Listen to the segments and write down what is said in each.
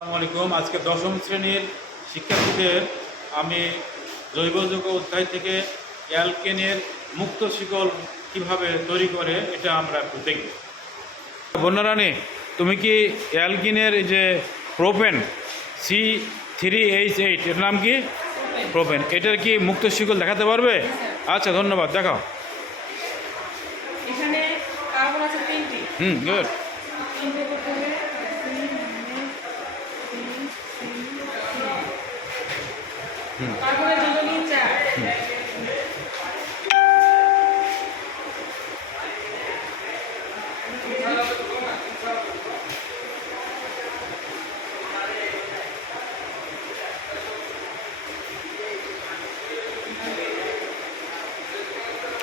আসসালামু আলাইকুম। আজকে দশম শ্রেণীর শিক্ষার্থীদের আমি জৈব যৌগ অধ্যায় থেকে অ্যালকেনের মুক্ত শিকল কিভাবে তৈরি করে এটা আমরা একটু দেখব। বন্যারানী, তুমি কি অ্যালকিনের যে প্রোপেন C3H8 এর নাম কি? প্রোপেন, এটার কি মুক্ত শিকল দেখাতে পারবে? আচ্ছা, ধন্যবাদ, দেখাও। এখানে কার্বন আছে 3টি। গুড। 3টে করতে হবে। কার্বনের জন্য নিন 4।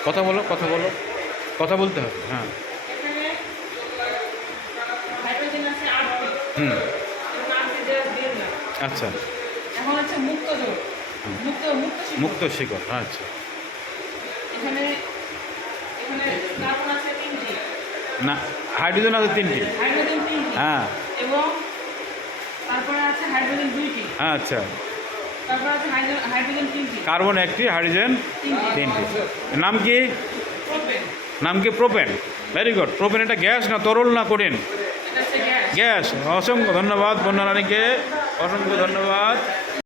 কথা বলো, কথা বলতে হবে। হ্যাঁ। এখানে হাইড্রোজেন আছে 8টি। হুম। এবং 8টি দেওয়া দিয়ে দিলাম। আচ্ছা, এখন হচ্ছে মুক্ত যৌগ। শিকল। মুক্ত শিকল। আচ্ছা, এখানে এখানে কার্বন আছে 3টি। না, হাইড্রোজেন আছে 3টি। হাইড্রোজেন 3টি। হ্যাঁ। এবং তারপরে আছে হাইড্রোজেন 2টি। আচ্ছা, তারপরে আছে হাইড্রোজেন 3টি। কার্বন 1টি, হাইড্রোজেন 3টি। নাম কি? প্রোপেন। নাম কি? প্রোপেন। Very good. প্রোপেন এটা গ্যাস না তরল না কঠিন? এটা হচ্ছে গ্যাস। গ্যাস। অসংখ্য ধন্যবাদ বন্যারানীকে, অসংখ্য ধন্যবাদ।